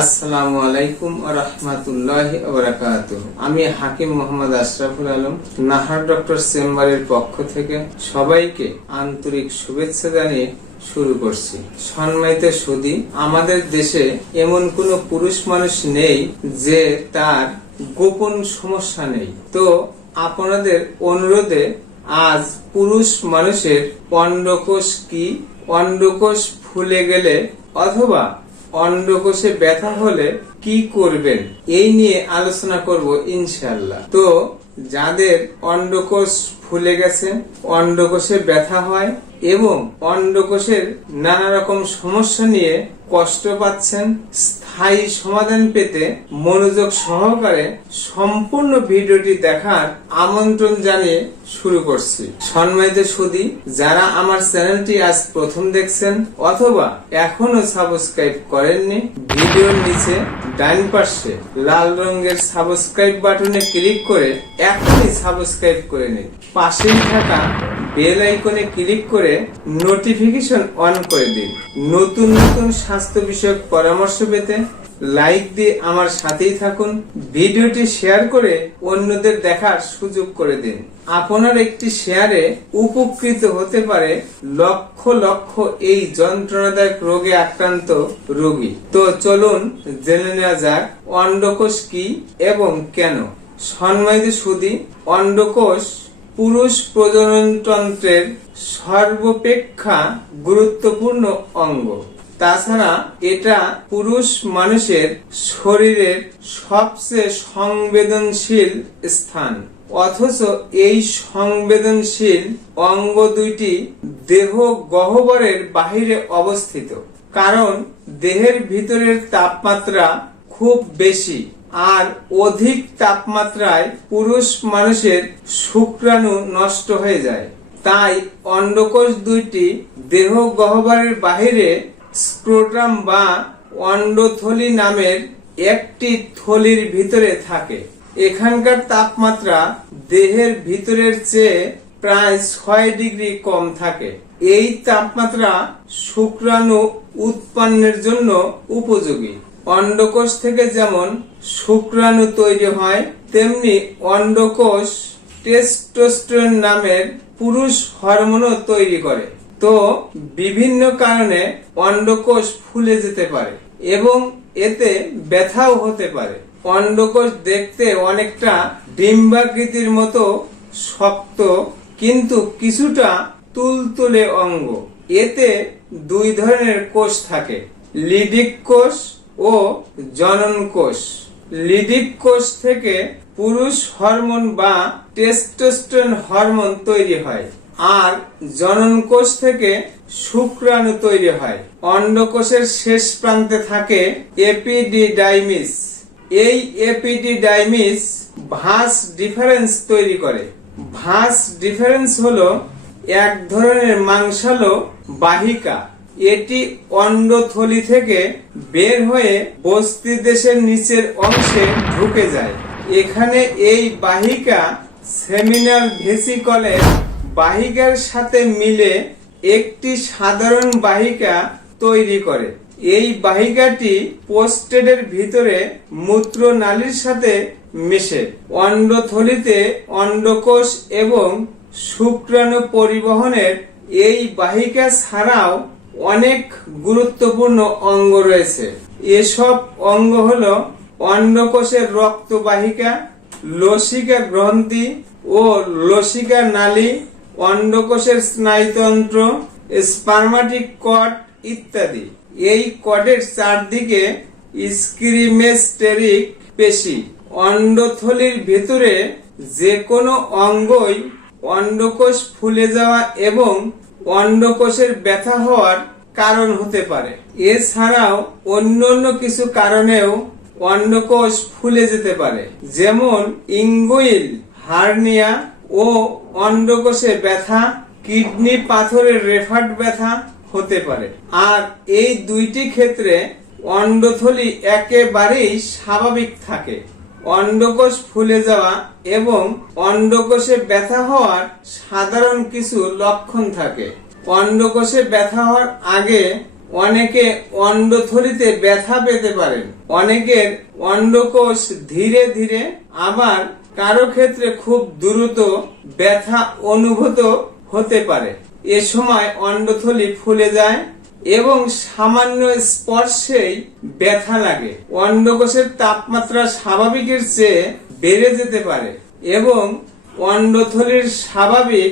আসসালামু আলাইকুম রহমতুল্লাহ আমি হাকিম মোহাম্মদ আশরাফুল আলম, নাহার ডক্টর চেম্বারের পক্ষ থেকে সবাইকে আন্তরিক শুভেচ্ছা জানিয়ে শুরু করছি। সম্মানিত সুদী, আমাদের দেশে এমন কোনো পুরুষ মানুষ নেই যে তার গোপন সমস্যা নেই। তো আপনাদের অনুরোধে আজ পুরুষ মানুষের অন্ডকোষ কি, অন্ডকোষ ফুলে গেলে অথবা অন্ডকোষে ব্যথা হলে কি করবেন? এই নিয়ে আলোচনা করব ইনশাল্লাহ তো যাদের অন্ডকোষ ফুলে গেছে, অন্ডকোষে ব্যথা হয় এবং অন্ডকোষের নানা রকম সমস্যা নিয়ে কষ্ট পাচ্ছেন, স্থায়ী সমাধান পেতে মনোযোগ সহকারে সম্পূর্ণ ভিডিওটি দেখার আমন্ত্রণ জানিয়ে শুরু করছি। সম্মানিত সুদী, যারা আমার চ্যানেলটি আজ প্রথম দেখছেন অথবা এখনও সাবস্ক্রাইব করেননি, ভিডিওর নিচে ডান পাশে লাল রঙের সাবস্ক্রাইব বাটনে ক্লিক করে এখনই সাবস্ক্রাইব করে নিন। পাশেই থাকা বেল আইকনে ক্লিক করে নোটিফিকেশন অন করে দিন। নতুন নতুন স্বাস্থ্য বিষয়ক পরামর্শ পেতে লাইক দিয়ে আমার সাথেই থাকুন, ভিডিওটি শেয়ার করে অন্যদের দেখার সুযোগ করে দিন। আপনার একটি শেয়ারে উপকৃত হতে পারে লক্ষ লক্ষ এই যন্ত্রণাদায়ক রোগে আক্রান্ত রোগী। তো চলুন জেনে নেওয়া যাক অন্ডকোষ কি এবং কেন? সম্মানিত সুদী অন্ডকোষ পুরুষ প্রজননতন্ত্রের সর্বাপেক্ষা গুরুত্বপূর্ণ অঙ্গ। তাছাড়া এটা পুরুষ মানুষের শরীরের সবচেয়ে সংবেদনশীল স্থান। অথচ এই সংবেদনশীল অঙ্গ দুইটি দেহ গহ্বরের বাহিরে অবস্থিত। কারণ দেহের ভিতরের তাপমাত্রা খুব বেশি, আর অধিক তাপমাত্রায় পুরুষ মানুষের শুক্রাণু নষ্ট হয়ে যায়। তাই অন্ডকোষ দুইটি দেহ গহ্বরের বাহিরে স্ক্রোটাম বা অন্ডথলি নামের একটি থলির ভিতরে থাকে। এখানকার তাপমাত্রা দেহের ভিতরের চেয়ে প্রায় ছয় ডিগ্রি কম থাকে। এই তাপমাত্রা শুক্রাণু উৎপন্নের জন্য উপযোগী। অন্ডকোষ থেকে যেমন শুক্রাণু তৈরি হয়, তেমনি অন্ডকোষ টেস্টোস্টেরন নামের পুরুষ হরমোনও তৈরি করে। তো বিভিন্ন কারণে অন্ডকোষ ফুলে যেতে পারে এবং এতে ব্যথাও হতে পারে। অন্ডকোষ দেখতে অনেকটা ডিম্বাকৃতির মতো শক্ত, কিন্তু কিছুটা তুলতুলে অঙ্গ। এতে দুই ধরনের কোষ থাকে, লিডিক কোষ ও জনন কোষ। লিডিক কোষ থেকে পুরুষ হরমোন বা টেস্টোস্টেরন হরমোন তৈরি হয়। আর জনন কোষ থেকে শুক্রাণু তৈরি হয়। অন্ডকোষের শেষ প্রান্তে থাকে এপিডিডাইমিস। এই এপিডিডাইমিস ভাস ডিফারেন্স তৈরি করে। ভাস ডিফারেন্স হলো এক ধরনের মাংসালো বাহিকা। এটি অন্ডথলি থেকে বের হয়ে বস্তি দেশের নিচের অংশে ঢুকে যায়। এখানে এই বাহিকা সেমিনাল ভেসিকলের বাহিকার সাথে মিলে একটি সাধারণ বাহিকা তৈরি করে। এই বাহিকাটি পোস্টেডের ভিতরে মূত্রনালীর সাথে মেশে। অন্ডথলিতে অন্ডকোষ এবং শুক্রাণু পরিবহনের এই বাহিকা ছাড়াও অনেক গুরুত্বপূর্ণ অঙ্গ রয়েছে। এসব অঙ্গ হলো অন্ডকোষের রক্তবাহিকা লসিকা গ্রন্থি ও লসিকা নালী অন্ডকোষের স্নায়ুতন্ত্র স্পার্মাটিক কট ইত্যাদি। এই কটের চারদিকে স্ক্রিমেস্টেরিক পেশি। অন্ডথলির ভেতরে যে কোনো অঙ্গই অন্ডকোষ ফুলে যাওয়া এবং অন্ডকোষের ব্যথা হওয়ার কারণ হতে পারে। এছাড়াও অন্যান্য কিছু কারণেও অন্ডকোষ ফুলে যেতে পারে। যেমন ইঙ্গুইল, হার্নিয়া ও অন্ডকোষে ব্যথা, কিডনি পাথরের রেফার্ড ব্যথা হতে পারে। আর এই দুইটি ক্ষেত্রে অন্ডথলি একেবারেই স্বাভাবিক থাকে। অন্ডকোষ ফুলে যাওয়া এবং অন্ডকোষে ব্যথা হওয়ার সাধারণ কিছু লক্ষণ থাকে। অন্ডকোষে ব্যথা হওয়ার আগে অনেকে অন্ডথলিতে ব্যথা পেতে পারেন। অনেকের অন্ডকোষ ধীরে ধীরে আবার কারও ক্ষেত্রে খুব দ্রুত ব্যথা অনুভূত হতে পারে। এ সময় অন্ডথলি ফুলে যায় এবং সামান্য স্পর্শেই ব্যথা লাগে। অন্ডকোষের তাপমাত্রা স্বাভাবিকের চেয়ে বেড়ে যেতে পারে এবং অন্ডথলির স্বাভাবিক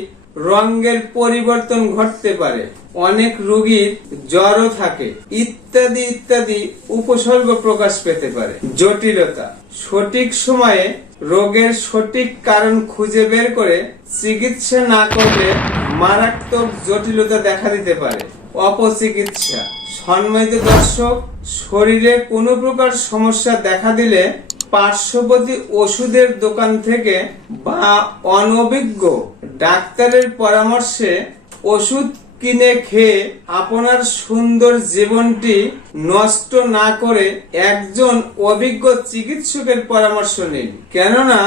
রঙের পরিবর্তন ঘটতে পারে। অনেক রোগীর জ্বরও থাকে। ইত্যাদি ইত্যাদি উপসর্গ প্রকাশ পেতে পারে। জটিলতা। সঠিক সময়ে রোগের সঠিক কারণ খুঁজে বের করে চিকিৎসা না করলে মারাত্মক জটিলতা দেখা দিতে পারে। অপচিকিৎসা। সম্মানিত দর্শক, শরীরে কোনো প্রকার সমস্যা দেখা দিলে পার্শ্ববর্তী ওষুধের দোকান থেকে বা অনভিজ্ঞ ডাক্তারের পরামর্শে ওষুধ কিনে খেয়ে আপনার সুন্দর জীবনটি নষ্ট না করে একজন অভিজ্ঞ চিকিৎসকের পরামর্শ নিন। কেননা,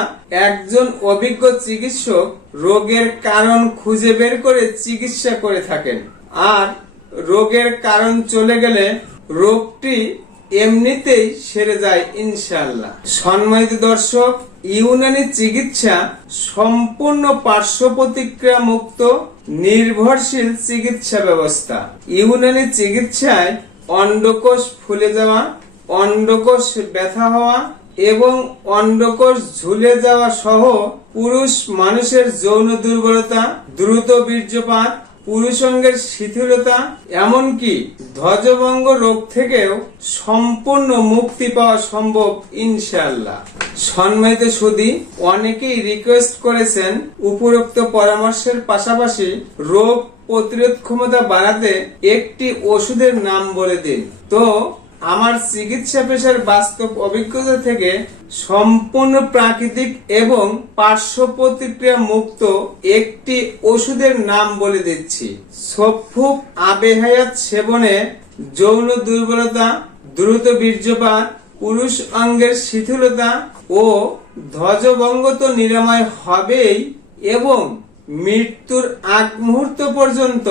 একজন অভিজ্ঞ চিকিৎসক রোগের কারণ খুঁজে বের করে চিকিৎসা করে থাকেন। আর রোগের কারণ চলে গেলে রোগটি এমনিতেই সেরে যায় ইনশাল্লাহ সম্মানিত দর্শক, ইউনানি চিকিৎসা সম্পূর্ণ পার্শ্ব প্রতিক্রিয়া মুক্ত, নির্ভরশীল চিকিৎসা ব্যবস্থা। ইউনানি চিকিৎসায় অন্ডকোষ ফুলে যাওয়া, অন্ডকোষ ব্যথা হওয়া এবং অন্ডকোষ ঝুলে যাওয়া সহ পুরুষ মানুষের যৌন দুর্বলতা, দ্রুত বীর্যপাত পুরুষঙ্গের শিথিলতা, এমনকি ধ্বজভঙ্গ রোগ থেকেও সম্পূর্ণ মুক্তি পাওয়া সম্ভব ইনশাল্লাহ সম্মানিত সুদী অনেকেই রিকোয়েস্ট করেছেন উপরোক্ত পরামর্শের পাশাপাশি রোগ প্রতিরোধ ক্ষমতা বাড়াতে একটি ওষুধের নাম বলে দিন। তো আমার চিকিৎসা পেশার বাস্তব অভিজ্ঞতা থেকে সম্পূর্ণ প্রাকৃতিক এবং পার্শ্ব প্রতিক্রিয়া মুক্ত একটি ওষুধের নাম বলে দিচ্ছি। সফুক আবেহায়াত সেবনে যৌন দুর্বলতা, দ্রুত বীর্যপাত, পুরুষ অঙ্গের শিথিলতা ও ধ্বজভঙ্গ তো নিরাময় হবেই এবং মৃত্যুর আগ মুহূর্ত পর্যন্ত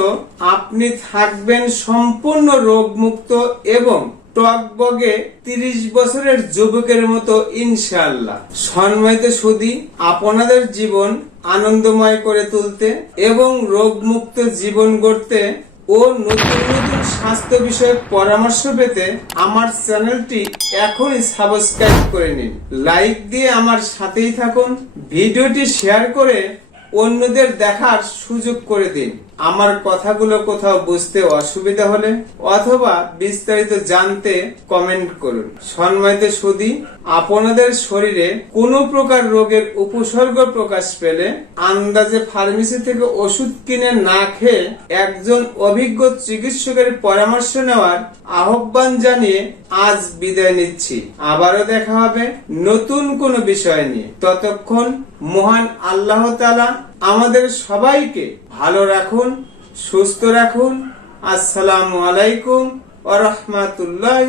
আপনি থাকবেন সম্পূর্ণ রোগমুক্ত এবং টকবগে তিরিশ বছরের যুবকের মতো ইনশাআল্লাহ। সম্মানিত সুদী, আপনাদের জীবন আনন্দময় করে তুলতে এবং রোগমুক্ত জীবন গড়তে ও নতুন নতুন স্বাস্থ্য বিষয়ক পরামর্শ পেতে আমার চ্যানেলটি এখনই সাবস্ক্রাইব করে নিন। লাইক দিয়ে আমার সাথেই থাকুন, ভিডিওটি শেয়ার করে অন্যদের দেখার সুযোগ করে দিন। আমার কথাগুলো কোথাও বুঝতে অসুবিধা হলে অথবা বিস্তারিত জানতে কমেন্ট করুন। সম্মানিত সুদী আপনাদের শরীরে কোনো প্রকার রোগের উপসর্গ প্রকাশ পেলে আন্দাজে ফার্মেসি থেকে ওষুধ কিনে না খেয়ে একজন অভিজ্ঞ চিকিৎসকের পরামর্শ নেওয়ার আহ্বান জানিয়ে আজ বিদায় নিচ্ছি। আবারও দেখা হবে নতুন কোনো বিষয় নিয়ে। ততক্ষণ মহান আল্লাহ তালা আমাদের সবাইকে ভালো রাখুন সুস্থ রাখুন। আসসালামু আলাইকুম ওয়া রহমাতুল্লাহ